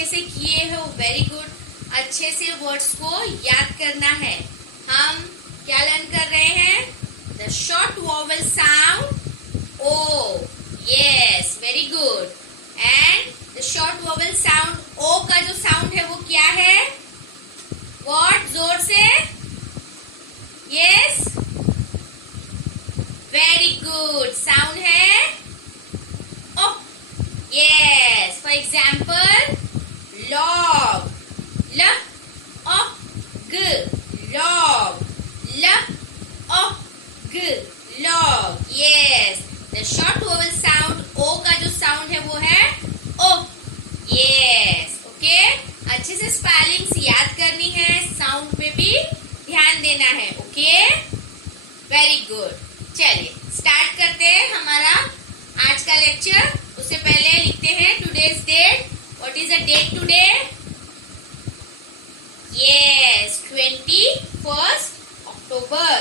अच्छे से किए हो, वेरी गुड। अच्छे से वर्ड्स को याद करना है। हम क्या लर्न कर रहे हैं? The short vowel sound o, yes, very good. And the short vowel sound o का जो साउंड है वो क्या है? व्हाट? जोर से, यस, वेरी गुड। साउंड है o, yes. For example log, ल ओ ग, लॉग, ल ओ ग, log, yes. The short vowel sound o का जो साउंड है वो है ओ, यस, ओके। अच्छे से स्पेलिंग्स याद करनी है, साउंड पे भी ध्यान देना है, ओके, वेरी गुड। चलिए स्टार्ट करते हैं हमारा आज का लेक्चर। उससे पहले लिखते हैं today's date. What is the date today? Yes, 21st October.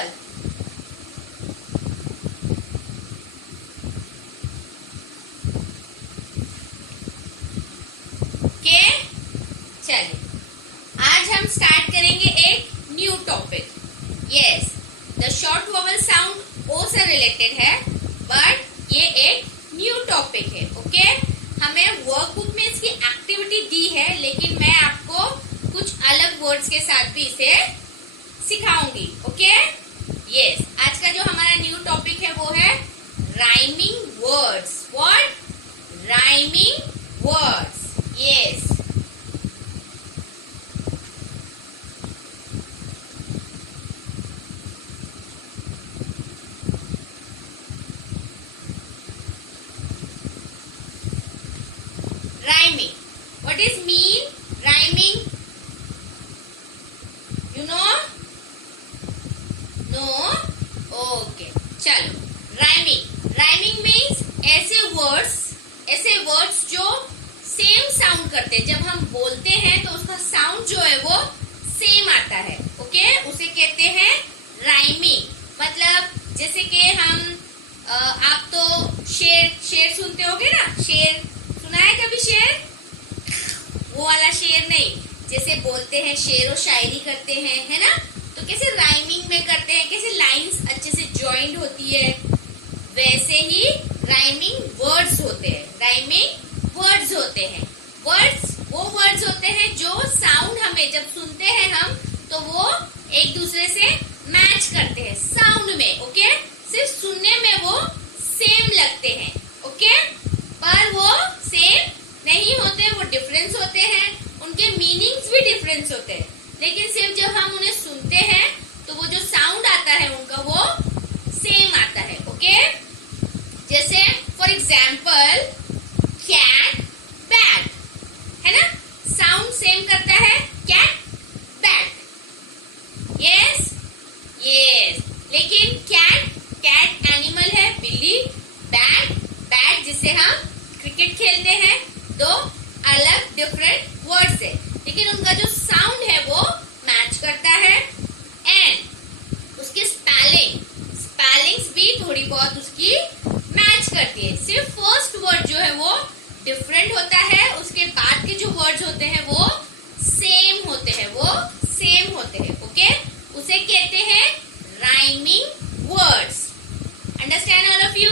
Okay? चलिए आज हम स्टार्ट करेंगे एक new topic. Yes, the short vowel sound O से रिलेटेड है, बट ये एक न्यू टॉपिक है। ओके, हमें वर्कबुक में इसकी एक्टिविटी दी है, लेकिन मैं आपको कुछ अलग वर्ड्स के साथ भी इसे सिखाऊंगी। Okay, yes. आज का जो हमारा न्यू टॉपिक है वो है rhyming words. What? Rhyming words, yes. Rhyming, what is mean rhyming? You know? No? Okay. चलो, राइमिंग मीन्स ऐसे वर्ड्स जो सेम साउंड करते हैं। जब हम बोलते हैं तो उसका साउंड जो है वो सेम आता है। ओके, उसे कहते हैं राइमिंग। मतलब जैसे कि हम आप तो शेर सुनते होगे ना? शेर सुना है कभी? शेर, वो वाला शेर नहीं, जैसे बोलते हैं शेर और शायरी करते हैं, है ना? तो कैसे राइमिंग में करते हैं, कैसे लाइंस अच्छे से जॉइंड होती है, वैसे ही राइमिंग वर्ड्स होते हैं। राइमिंग वर्ड्स होते हैं। वर्ड्स वो वर्ड्स होते हैं जो साउंड हमें जब सुनते हैं हम, तो वो एक दूसरे से मैच करते हैं साउंड में। ओके, सिर्फ सुनने में वो सेम लगते हैं, ओके, पर वो सेम नहीं होते, वो डिफरेंस होते हैं, उनके मीनिंग्स भी डिफरेंस होते हैं। लेकिन सिर्फ जब हम उन्हें सुनते हैं तो वो जो साउंड आता है उनका वो सेम आता है। ओके, जैसे फॉर एग्जाम्पल कैट, बैट, है ना? साउंड सेम करता है कैट, बैट, यस, यस। लेकिन कैट एनिमल है, बिल्ली। बैट जिससे हम क्रिकेट खेलते हैं, दो अलग डिफरेंट वर्ड्स है, लेकिन उनका जो साउंड है वो मैच करता है। एंड उसकी स्पेलिंग्स भी थोड़ी बहुत उसकी मैच करती है। सिर्फ फर्स्ट वर्ड जो है वो डिफरेंट होता है, उसके बाद के जो वर्ड्स होते हैं वो सेम होते हैं, ओके, उसे कहते हैं rhyming words. Understand all of you?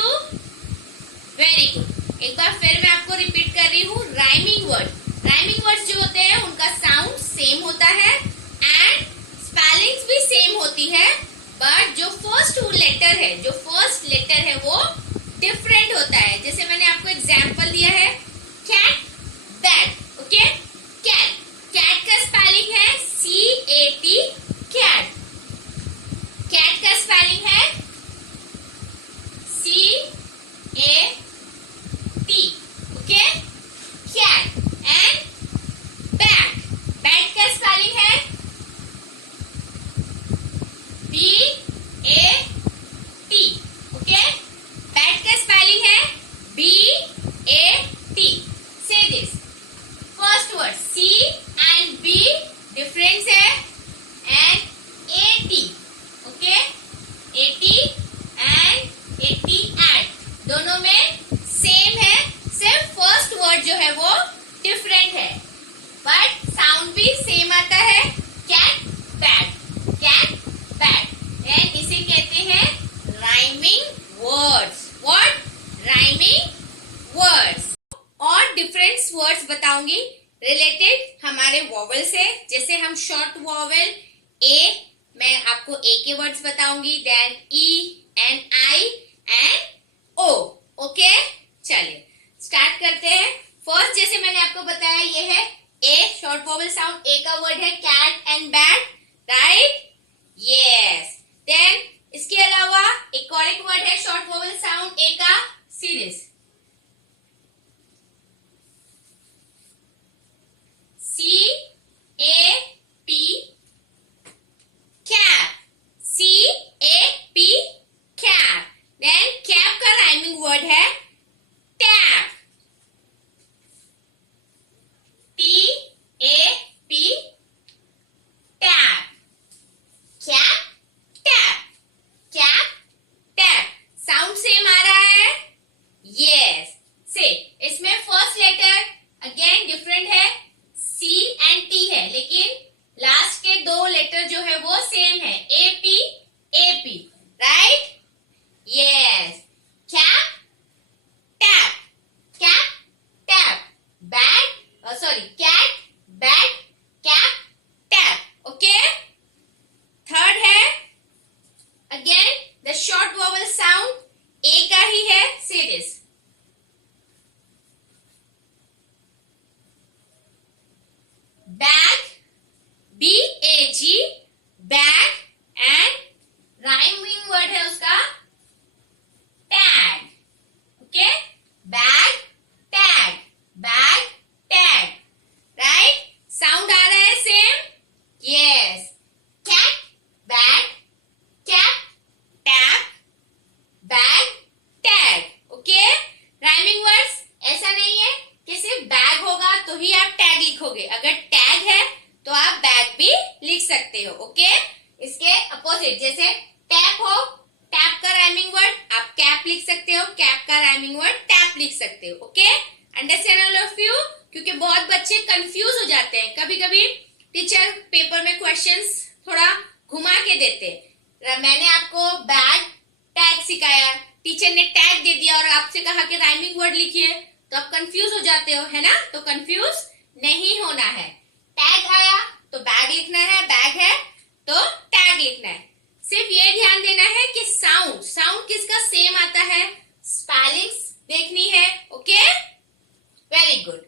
Very good. एक बार फिर मैं आपको रिपीट कर रही हूँ, राइमिंग वर्ड्स जो होते हैं उनका साउंड सेम होता है एंड स्पेलिंग्स भी सेम होती है, बट जो फर्स्ट लेटर है वो डिफरेंट होता है। जैसे मैंने आपको एग्जांपल दिया है कैट, बैट। ओके, कैट का स्पेलिंग है CAT, कैट। कैट का स्पेलिंग है CAT, okay, cat. And bat का स्पेलिंग है BAT, वॉवल से, जैसे हम शॉर्ट वॉवल ए, मैं आपको ए के वर्ड्स बताऊंगी, then E and I and O. Okay, चलिए स्टार्ट करते हैं। फर्स्ट जैसे मैंने आपको बताया ये है ए, शॉर्ट वॉवल साउंड ए का वर्ड है cat and bat, right? Yes. Then इसके अलावा एक और एक वर्ड है शॉर्ट वॉवल साउंड ए का, series, CAP, cap, CAP, cap. Then cap का राइमिंग वर्ड है tap, TAP, tap, cap, tap, cap, tap. Sound same आ रहा है? यस, से इसमें फर्स्ट लेटर अगेन डिफरेंट है, C एंड T है, लेकिन लास्ट के दो लेटर जो है वो सेम है, AP, AP, right? Yes. Cap, tap, cap, tap, bat, sorry, cat, bat, cap, tap. Okay, third है again the short vowel sound ए का ही है, series, bag, BAG, bag, and rhyming word है उसका tag. Okay, bag, tag, bag, tag, right? Sound आ रहा है same? Yes. Cat, bag, cap, tap, bag, tag. Okay, rhyming words ऐसा नहीं है कि सिर्फ बैग होगा तो ही आप टैग लिखोगे, अगर टैग है तो आप बैग भी लिख सकते हो। ओके, इसके अपोजिट जैसे टैप हो, टैप का राइमिंग वर्ड आप कैप लिख सकते हो, कैप का राइमिंग वर्ड टैप लिख सकते हो। Okay, understand all of you? क्योंकि बहुत बच्चे कंफ्यूज हो जाते हैं, कभी कभी टीचर पेपर में क्वेश्चंस थोड़ा घुमा के देते हैं। मैंने आपको बैग टैग सिखाया, टीचर ने टैग दे दिया और आपसे कहा कि राइमिंग वर्ड लिखिए, तो आप कंफ्यूज हो जाते हो, है ना? तो कंफ्यूज नहीं होना है। टैग आया तो बैग लिखना है, बैग है तो टैग लिखना है। सिर्फ ये ध्यान देना है कि साउंड साउंड किसका सेम आता है, स्पेलिंग्स देखनी है। Okay, very good.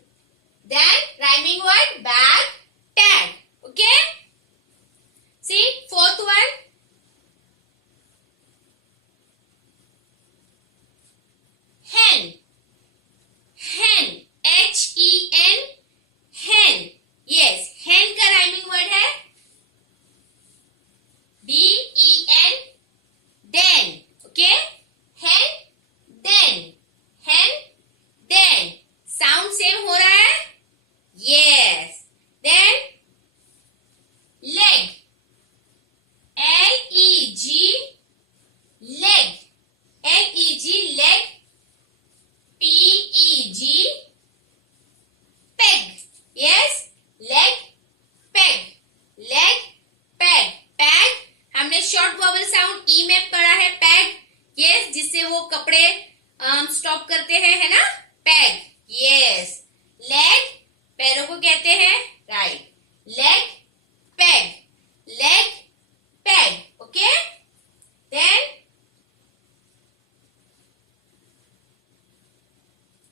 Then rhyming word bag, tag. Okay, see fourth one, hen, hen, HEN, hen। Yes, hen का राइमिंग वर्ड है DEN, den। Okay, hen, den, hen, den। Sound same हो रहा है? Yes. Then leg, LEG, leg, LEG, leg, PEG, peg। Yes, leg, peg, leg, peg, peg। हमने short vowel sound E में पढ़ा है peg, yes, जिससे वो कपड़े स्टॉप करते हैं, है ना? Peg, yes. लेग, पैरों को कहते हैं, right? Leg, peg, leg, peg. Okay, then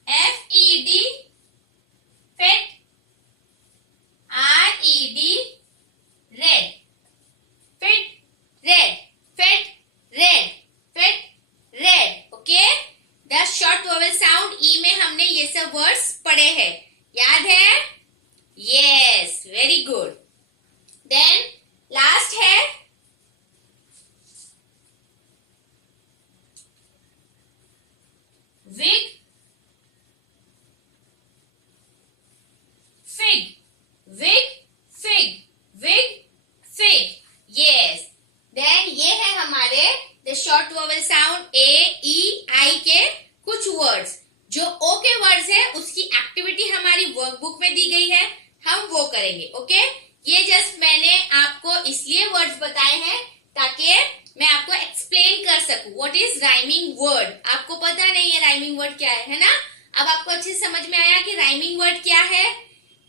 FED, fit, RED, red, fit, red, fit, red, fit, red। Okay, the short vowel sound E में हमने ये सब वर्ड्स पढ़े हैं, याद है? Yes, very good. Then last है wig, fig, wig, fig, wig, fig. Yes. Then ये है हमारे the short vowel sound A, E, I के कुछ वर्ड्स। जो ओ के वर्ड्स है उसकी एक्टिविटी हमारी वर्कबुक में दी गई है, हम वो करेंगे। ओके, ये जस्ट मैंने आपको इसलिए वर्ड्स बताए हैं ताकि मैं आपको एक्सप्लेन कर सकूं व्हाट इज राइमिंग वर्ड। आपको पता नहीं है राइमिंग वर्ड क्या है ना? अब आपको अच्छे से समझ में आया कि राइमिंग वर्ड क्या है।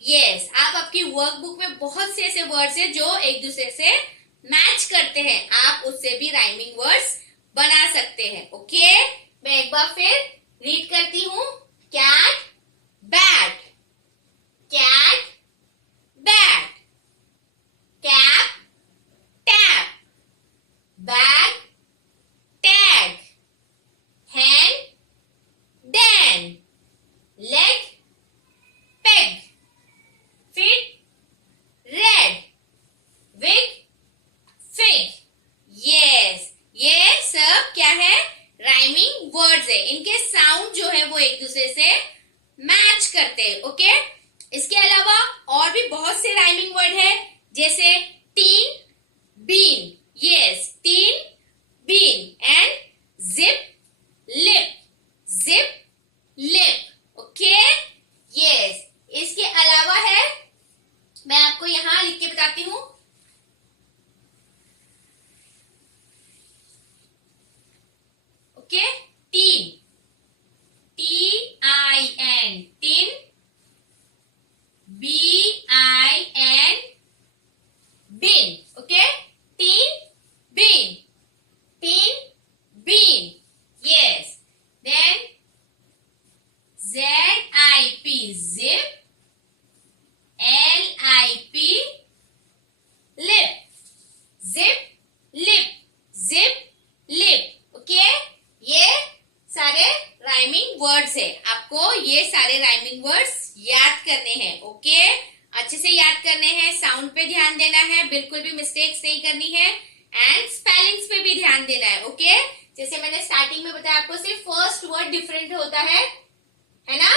यस, आप आपकी वर्कबुक में बहुत से ऐसे वर्ड्स हैं जो एक दूसरे से मैच करते हैं, आप उससे भी राइमिंग वर्ड्स बना सकते हैं। ओके, मैं एक बार फिर रीड करती हूँ। Cat, bat, cat, bat, cap, tap, bag, tag, hand, Dan, leg, peg, fit, red, wig, fig. Yes, ये सब क्या है? राइमिंग वर्ड्स है। इनके साउंड जो है वो एक दूसरे से मैच करते हैं। ओके, इसके अलावा और भी बहुत से राइमिंग वर्ड है, जैसे tin, bin. Yes, tin, bin and zip, lip, zip, lip. Okay, yes, इसके अलावा है, मैं आपको यहां लिख के बताती हूं। Okay, tin, TIN, tin, BIN, bin. Okay, teen, bin, teen, bean. Yes, then ZIP, zip, LIP, lip, zip, lip, zip, lip. Okay, ये सारे राइमिंग वर्ड्स है। आपको ये सारे राइमिंग वर्ड्स याद करने हैं। ओके, अच्छे से याद करने हैं, साउंड पे ध्यान देना है, बिल्कुल भी मिस्टेक्स नहीं करनी है, एंड स्पेलिंग्स पे भी ध्यान देना है। ओके, जैसे मैंने स्टार्टिंग में बताया आपको, सिर्फ फर्स्ट वर्ड डिफरेंट होता है ना,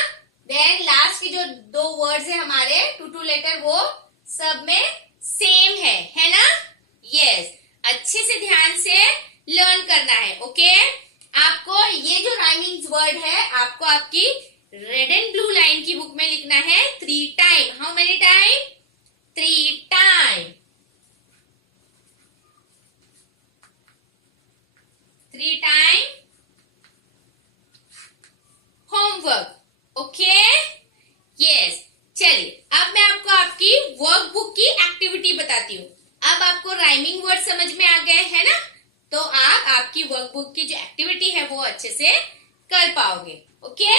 देन लास्ट के जो दो वर्ड्स है हमारे 2 लेटर, वो सब में सेम है ना। यस, अच्छे से ध्यान से लर्न करना है। ओके, आपको ये जो राइमिंग वर्ड है, आपको आपकी रेड एंड ब्लू लाइन की बुक में लिखना है 3 time. How many time? 3 time. 3 time homework. Okay, yes, चलिए अब मैं आपको आपकी वर्कबुक की एक्टिविटी बताती हूँ। अब आपको राइमिंग वर्ड समझ में आ गए है ना, तो आप आपकी वर्कबुक की जो एक्टिविटी है वो अच्छे से कर पाओगे। ओके,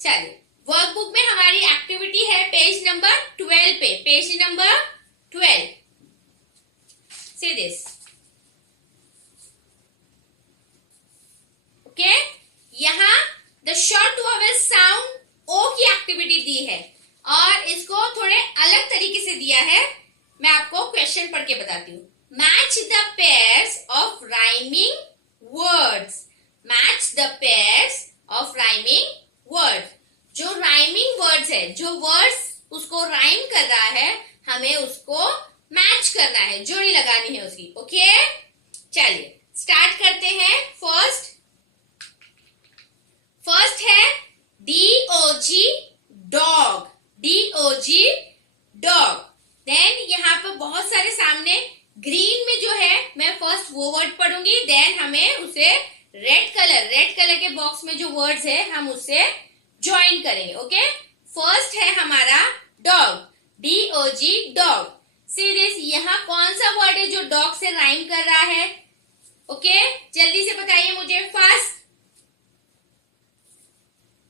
चलिए वर्कबुक में हमारी एक्टिविटी है पेज नंबर 12 पे। Page number 12, C this. Okay, यहाँ द शॉर्ट वोवेल साउंड ओ की एक्टिविटी दी है और इसको थोड़े अलग तरीके से दिया है। मैं आपको क्वेश्चन पढ़ के बताती हूँ। Match the pairs of rhyming words. Match the pairs of rhyming words. जो राइमिंग वर्ड्स है, जो वर्ड्स उसको राइम कर रहा है, हमें उसको मैच करना है, जोड़ी लगानी है उसकी। ओके, चलिए स्टार्ट करते हैं। फर्स्ट है DOG, dog. DOG, dog. Then यहाँ पे बहुत सारे सामने ग्रीन में जो है, मैं फर्स्ट वो वर्ड पढ़ूंगी, देन हमें उसे रेड कलर के बॉक्स में जो वर्ड्स है हम उससे ज्वाइन करेंगे। ओके, फर्स्ट है हमारा dog, DOG, dog. See this, यहाँ कौन सा वर्ड है जो डॉग से राइम कर रहा है? ओके, जल्दी से बताइए मुझे। Fast,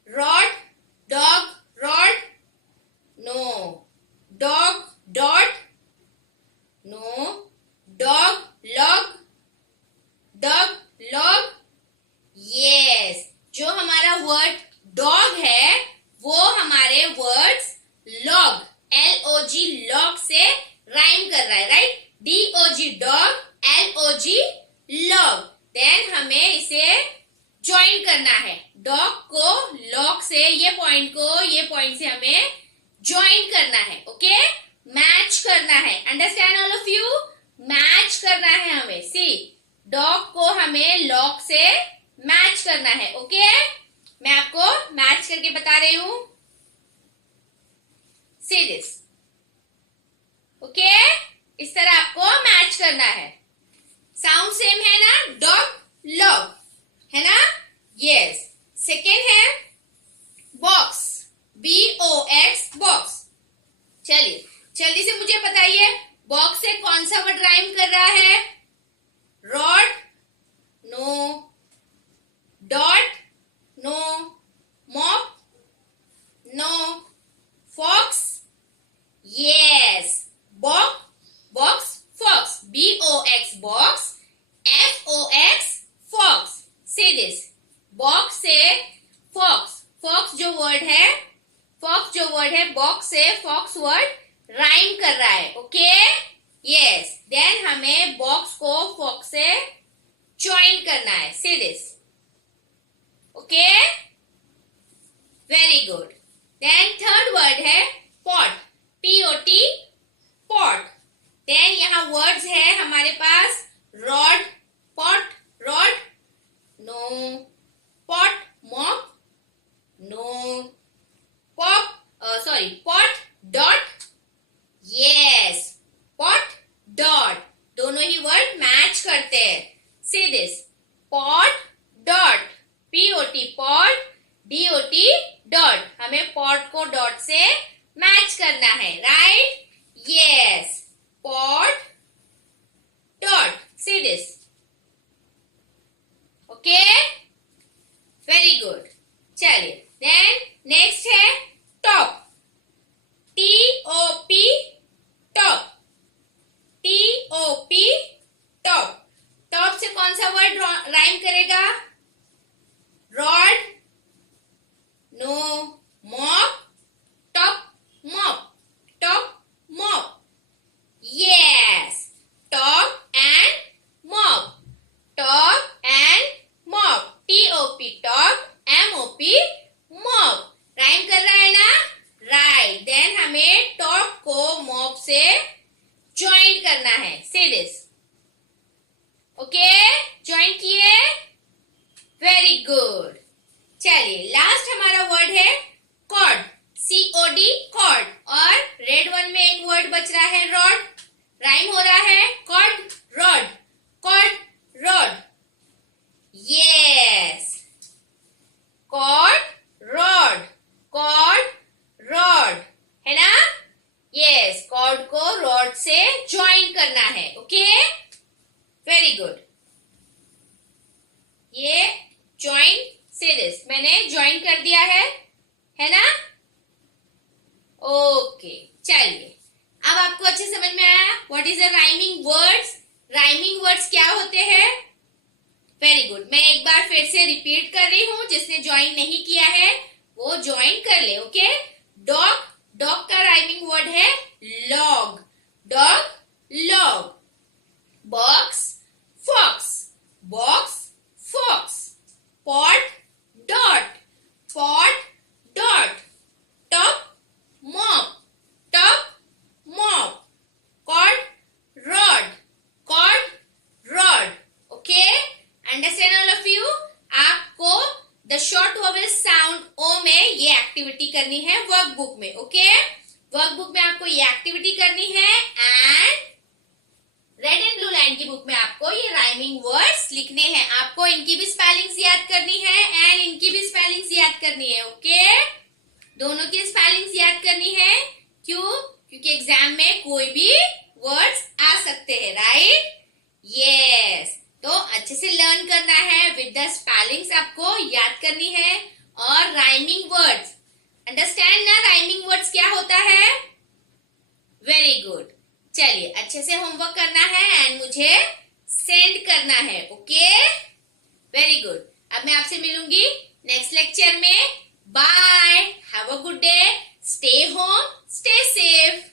rod, dog, rod, no. Dog, dot, no. Dog, log, dog, log. Yes, जो हमारा वर्ड डॉग है वो हमारे वर्ड्स लॉग, LOG, लॉग से राइम कर रहा है, right. DOG, dog, LOG, log. Then हमें इसे ज्वाइन करना है, डॉग को लॉग से, ये पॉइंट से हमें ज्वाइन करना है। ओके, मैच करना है। Understand all of you? Match करना है हमें। सी, डॉग को हमें लॉग से मैच करना है। ओके, मैं आपको मैच करके बता रही हूं। सी दिस। ओके, इस तरह आपको मैच करना है। साउंड सेम है ना, डॉग, लॉग, है ना? यस, सेकेंड है बॉक्स, BOX बॉक्स। चलिए जल्दी से मुझे बताइए बॉक्स से कौन सा वर्ड राइम कर रहा है? Rod, no. Dot, no. Mop, no. Fox, yes. Box, fox, BOX box, FOX fox. Say this, box से फॉक्स, फॉक्स जो वर्ड है, बॉक्स से फॉक्स वर्ड राइम कर रहा है। Okay, yes. देन हमें बॉक्स को फॉक्स से ज्वाइन करना है। Say this, okay, very good. Then third word है पॉट, POT पॉट। देन यहाँ वर्ड्स है हमारे पास rod, pot, rod, no. Pot, mop, no. Pot, dot, yes. Pot, dot, दोनों ही वर्ड मैच करते हैं। Say this, pot, dot, POT pot, DOT dot. हमें पॉट को डॉट से मैच करना है, right? Yes, pot, dot. See this, okay, very good. चलिए देन नेक्स्ट है top, TOP top, TOP top. Top से कौन सा वर्ड राइम करेगा? Rod, no. Mop, top, mop, top, mop, yes. Top and mop, top and mop, TOP top, MOP mop. Rhyme कर रहा है ना? राइट। देन हमें टॉप को मॉप से ज्वाइन करना है। से दिस, ओके, ज्वाइन किए, वेरी गुड। चलिए लास्ट हमारा वर्ड है कॉर्ड, COD कॉर्ड। और रेड वन में एक वर्ड बच रहा है रॉड, राइम हो रहा है cord, rod, cord, rod, yes. Cord, rod, cord, rod, है ना? यस, कॉर्ड को रॉड से ज्वाइन करना है। Okay, very good. ये ज्वाइन, से दिस, मैंने ज्वाइन कर दिया है ना? ओके, चलिए अब आपको अच्छे समझ में आया what is the rhyming words? Rhyming words क्या होते हैं? Very good. मैं एक बार फिर से रिपीट कर रही हूं, जिसने ज्वाइन नहीं किया है वो ज्वाइन कर ले। ओके, डॉग, डॉग का राइमिंग वर्ड है log, dog, log. Box, fox, box, fox. Pot, dot, pot, dot. Top, mop, top, mop. Cord, rod, cord, rod. Okay, understand all of you? आपको the short vowel sound O में ये activity करनी है workbook में। Okay, workbook में आपको ये activity करनी है and red and blue line की बुक में आपको ये राइमिंग वर्ड्स लिखने हैं। आपको इनकी भी स्पेलिंग्स याद करनी है एंड इनकी भी स्पेलिंग्स याद करनी है। ओके, दोनों की स्पेलिंग्स याद करनी है। क्यों? क्योंकि एग्जाम में कोई भी वर्ड्स आ सकते हैं, राइट? यस, तो अच्छे से लर्न करना है, विद द स्पेलिंग्स आपको याद करनी है। और राइमिंग वर्ड्स, अंडरस्टैंड ना राइमिंग वर्ड्स क्या होता है? Very good. चलिए अच्छे से होमवर्क करना है एंड मुझे सेंड करना है। Okay, very good. अब मैं आपसे मिलूंगी नेक्स्ट लेक्चर में। Bye, have a good day, stay home, stay safe.